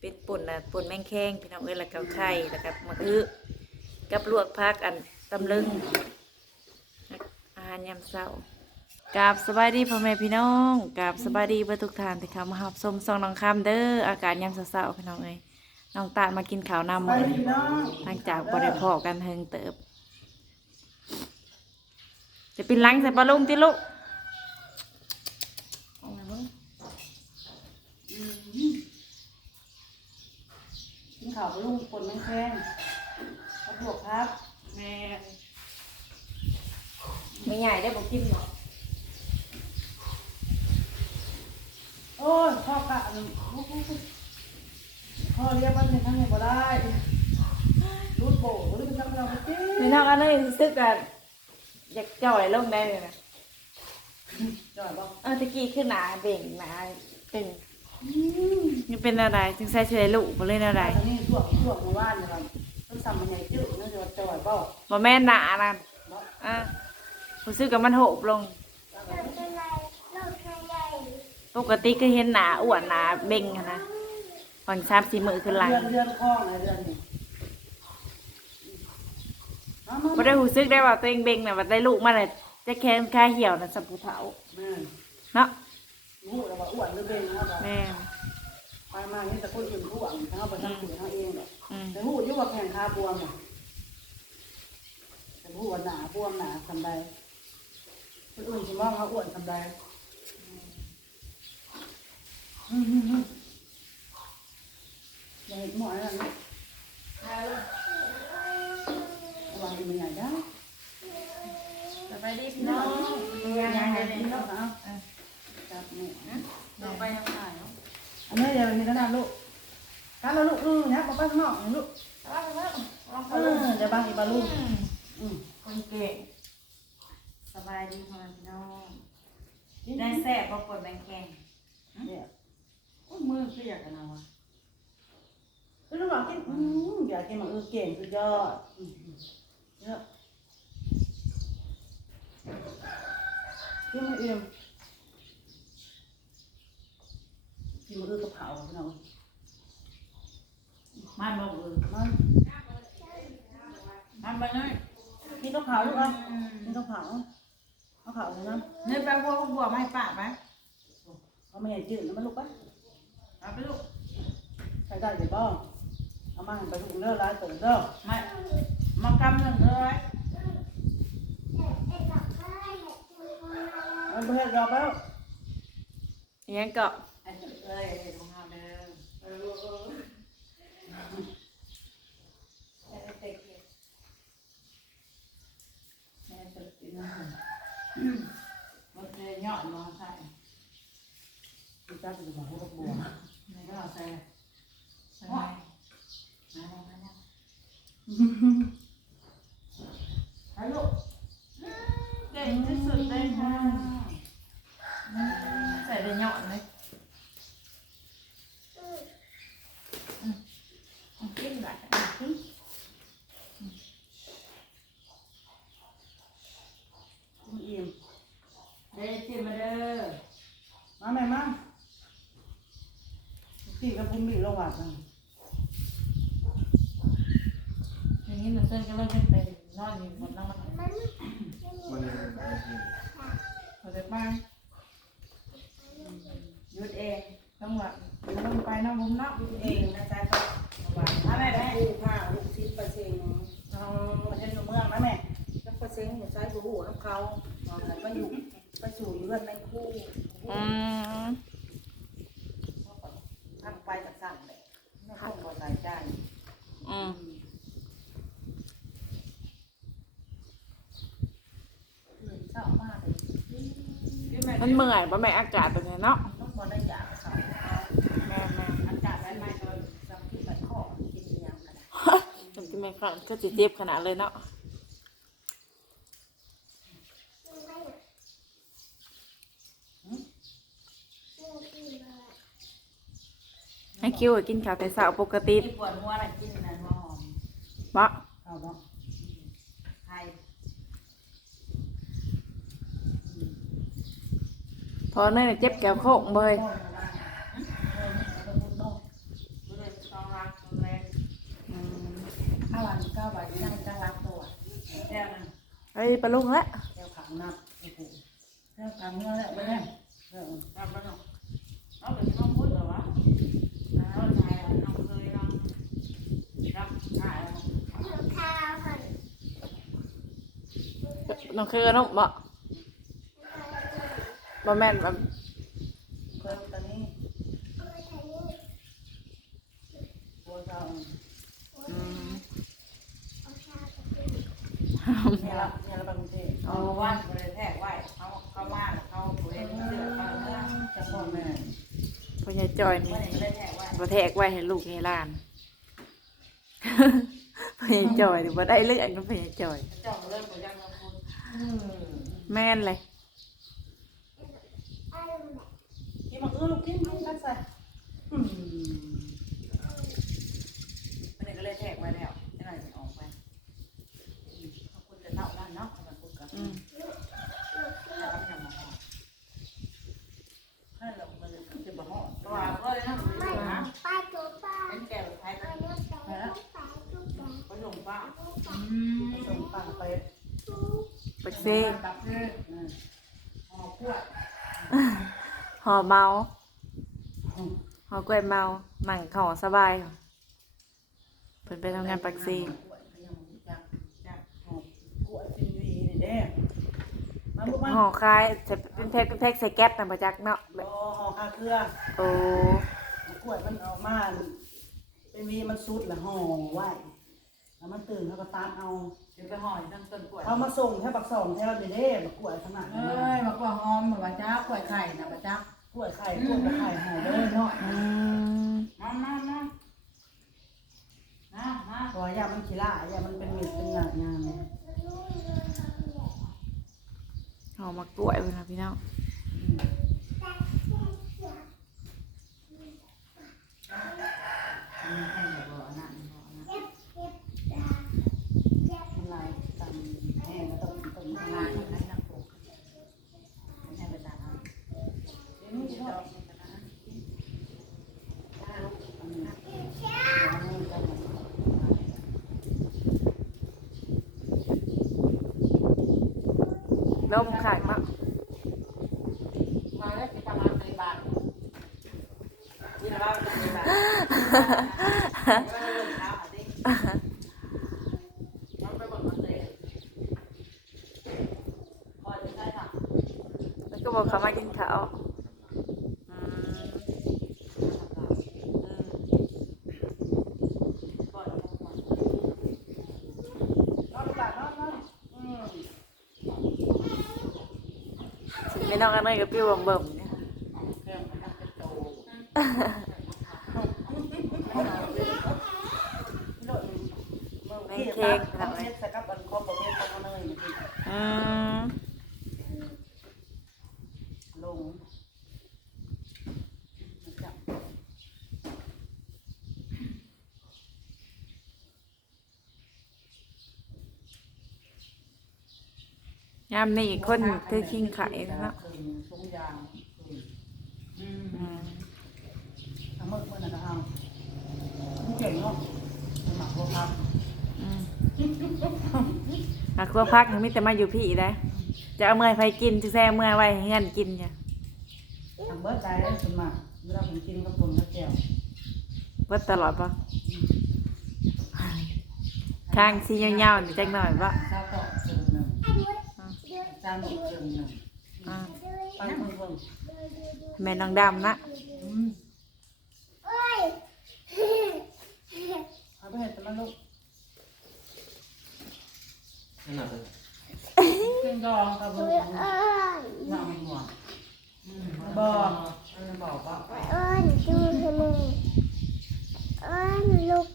เป็นป่นน่ะป่นแมงแข้งพี่น้องเอ้ยแล้วก็ไข่แล้วก็มะอื้อกับลวกผักอันตำลึงอาหารยามเช้ากราบสบายดีพ่อแม่พี่น้องกราบสบายดีเพื่อทุกท่านที่เข้ามารับชมซองน้องคำเด้ออากาศยามเช้าๆพี่น้องเอ้ยน้องตาลมากินข้าวนำมื้อหลังจากบ่ได้พอกันเฮิงเติบ จะเป็นหลังใส่ปลาลุงติลูก กินข้าวกับลุงปนแมงแคงข้าวบวกครับแม่ไม่ใหญ่ได้บอกกินหรอกโอ้ยพ่อกะอันพ่อเรียกมันในทั้งในบ่ได้รูดโบรูดจังเราไปจิ้ไม่นอกอันนี้ซึกกันอยากจ่อยลงได้เลยนะจ่อยบอกเออตะกี้ขึ้นหนาเบ่งหนาเป็น นี่เป็นอะไรจึงใส่เฉยลูกบ่เลยอะไรตอนนี้ช่วงช่วงเมื่อวานเนี่ยเราต้องทำมันใหญ่จืดนะจะจ่อยบอกบ่แม่นหนานั่นบอกอะผู้ซื้อกับมันโหบลง ปกติก็เห็นหนาอ้วนหนาเบ่งหั้นนะฝั่งสามสี่มือขึ้นหลังเดือนเดือนคล้องไงเดือนนี้มามาบ่ได้รู้สึกได้ว่าตัวเองเบ่งน่ะว่าได้ลูกมาเลยจะแค้นค่าเหี่ยวน่ะสับผูเฒ่าแม่เนาะ หูเราว่าอ้วนหรือเบ่งเขาบอกแม่นไปมาเห็นแต่คนอื่นผู้หวังเขาไปทำปุ๋ยเขาเองแหละอืมแต่หูอยุ่ว่าแข่งขาบวมอะแต่หูว่าหนาบวมหนาทำใดคนอื่นสิมองเขาอ้วนทำใดอืมอืมอืมอย่าเห็นหมอนั่นนะระวังมันใหญ่ได้สบายดีพี่น้องใหญ่ใหญ่ดีเนาะเอาจับแม่นะลง ไปทางไหนอันนี้เดี๋ยวมีขนาดลูกการเราลูกอือนะมาไปข้างนอกนี่ลูกเออเดี๋ยวบางอีบาลูกอืมคนเก่งสบายดีพ่อพี่น้องได้แซ่บบ่ปวดแบงแข็งเนี่ยโอ้ยมือเปียกกันเอาวะคือลูกบอกกินอืมอยากกินมันเออเก่งสุดยอดอืมอืมเยอะกินมันเอ็ม กินมันเออกระเพราพี่น้องมันบ่เออมันมันบ่น้อยกินกระเพราลูกอะกินกระเพราเอาเผาเลยนะเนื้อปลาบัวพวกบัวไม่ปะไหมเอาไม่ใหญ่จืดนะมันลูกปะเอาไปลูกใส่ได้เดี๋ยวบ้องเอามาให้ไปลูกเด้อร้ายตื่นเด้อมามากำหนึ่งเลยมันเพื่อนรอไปแล้วยังเกาะ อันนี้เอ้ยของเราเด้อเออเออแม่จะกินอาหารมันจะยอดมาใส่กินจ้าเป็นของพวกบัว ในก็ใส่ใส่ไหมมาแล้วมาแล้วฮัลโหลเก่งที่สุดเลยค่ะใส่ได้ยอดเลยกินได้กิน มันอิ่ม เด้กินมาเด้อ มาแม่มาพี่กับพุ่มมีระหว่ากนอย่างนี้มันเส้นก็เริ่มเป็นนอนอยู่บนน้ำมันมันเขาจะบ้างหยุดเองต้องหลับต้องไปน้ำบุ้มนอกหยุดเองนะจ๊ะก็อะไรได้ ปูผ้าลูกชิ้นปลาเชงเอามาเช่นเมืองนะแม่แล้วปลาเชงอย่าใช้บูหูน้ำเขาเอาอะไรไปอยู่ไปสู่เรือนในคู่ อืม ทางไปจากสั่งเลยไม่ต้องบอใส่ใจ อืม เศร้ามากเลย มัน เมื่อยปะแม่อากาศตัวนี้เนาะต้องบอได้อยากสั่งแม่แม่อากาศได้ไหมโดนจำที่ใส่ข้อกินอย่างกันจำที่แม่ฟังก็จะเจ็บขนาดเลยเนาะให้คิวกินข้าวแต่เช้าปกติ ที่ปวดหัวน่ะกินนั่นหอมบ่เ Còn này là chép kéo khổng bơi? Đây bà luôn á. Nó khơi nó không, bọ? บยเออเอาไปพูดโน่ปลาลุงละแก้วขังนับโอ้โหแก้วขังเนื้อแหละไม่แน่เออนับแล้วเนาะเอาไปน้องพูดเหรอวะน้องชายน้องเคยน้องรับชายน้องคือน้องบ่บ่แม่นบ่เคยตอนนี้บัวเจ้าอืมเนี่ยละเนี่ยละบางทีเอาว่านบริแทกไว้เขาเขามาเขาบริเวณเสือเขาเมื่อจะพ่อแม่พ่อใหญ่จอยนี่เมื่อไหร่ก็ได้แทกไว้บ่แทกไว้ให้ลูกให้หลานพ่อใหญ่จอยนี่บ่ได้เรื่องกับพ่อใหญ่จอยเจ้าเริ่มบริยังลงทุนแม่นเลย กินมาเออลูกกินกินตักใส่อืมเมื่อไหร่ก็ได้แทกไว้แล้วจะหน่อยจะออกไปขอบคุณจะเท่านั้นเนาะขอบคุณกับอืมแล้วยังมาห่อให้เราไปเลยจะบ่ฮอดตัวก็เลยนะนะเป็นแก้วไทยผสมป้าส่งป้าไปปักเซ่ ตับเสื้อ อืม ห่อขวด ห่อเมาอืมห่อกล้วยเมาหมั่งห่อสบายค่ะเพิ่นไปทำงานปักเซ่จากจากหอบกล้วยกินวีนี่เด้มาลูกมาห่อคล้ายใส่เป็นแพ็คเป็นแพ็คใส่แก๊ปนำบ่จักเนาะรอห่อคาเครือโอ้กล้วยมันออกมาเป็นวีมันสุดแล้วห่อไว้แล้วมันตื่นเขาก็ตามเอาจะไปห่อทั้งต้นกล้วยเขามาส่งแค่บักสองแถวนี่เด้บักกล้วยขนาดเอ้นั้นยมากว่าหอมเหมือนว่าจ้ากล้วยไข่นะป้าจ้า กล้วยไข่กล้วยไข่ห่อเด้อเนาะอืมมามามามามาเพราะว่ายามันขี้ล่ายามันเป็นเม็ดเป็นหยาดงามเนี่ยหอมมากล้วยเลยนะพี่น้อง อืมให้แบบว่าอันนั้นบ่อันนั้น มันลายตำแห้งแล้วต้องต้ม ลา ลาย ย อันนั้นนะปลูกให้ไปตามนั้น เดี๋ยว นี้จะต้องอันนี้อันนี้ก็มันลมขากเนาะมาแล้วไปทำงานในบ้านนี่นะว่าเป็นในบ้านไม่ได้ลงเท้าอะดิมันไปบอกมันเลยพอจะได้ค่ะแล้วก็บอกเขามากินข้าวอืมอืม ก่อนจะมา นอนดีกว่านอนนอนอืม สิ ไม่น้องกันเลยกับปิ้วเบิ่มๆเนี่ยเครื่องมันน่าจะโตโดดเบิ่งเค้กตัดเม็ดใส่กับอันคอประเภทของมันเลยเมื่อกี้อืมลง ยามนี้คนคือคิงไข่เนาะคืนทรงยางคืนอืมอืมทำเมื่อเมื่อนั้นก็เอามันเก่งเนาะหมักบัวพับอืมหากครัวพักยังมีแต่มาอยู่พี่ได้จะเอาเมื่อยไปกินจะแซ่เมื่อยไว้ให้เงินกินจ้ะทำเบิร์ดได้สวนมากเวลาผมกินกับผมกับแก้วเบิดตลอดปะข้างซียาวๆนี่จักหน่อยปะ เจ้าต่อเชิงหนึ่งจานอีกเชิงหนึ่งอ่าไปเพิ่งเพิ่งแม่น้องดำนะอืมเอาไปเห็นแต่มันลูกนั่นน่ะเลยกินกองกับลูกนอนหัว บอก มันบอกว่า อ้อนดูทำไมอ้อนลูก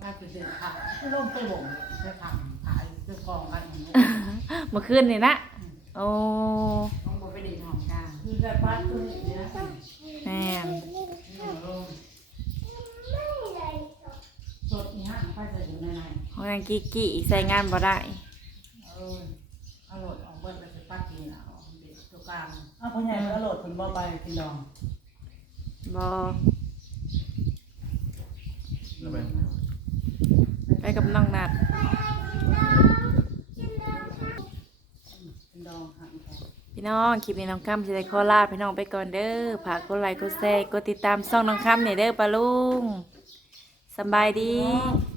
ถ้าคือเดินขาลงไปหลงจะทำขายจะกองกันอย่างนี้ เมื่อคืนนี่นะโอ้ต้องบอกไปดินหอมกลางคือแบบบ้านตัวนี้นะแม่นลงสดนี่ฮะไปจะอยู่ในในของนางกิกกี้ใส่งานบ่ได้เอออร่อยออกเบิ้ลไปจะปักกินอะเด็กตัวกลางอ้าวพ่อใหญ่มันก็โหลดผลบ่ไปกินดองบ่แล้วไปไปกับน้องนัดอ เป็นดองหันค่ะ พี่น้องคลิปนี้น้องคำจะได้ข้อลาพี่น้องไปก่อนเด้อฝากกดไลค์กดแชร์กดติดตามช่องน้องคำเนี่ยเด้อปะลุงสบายดีดี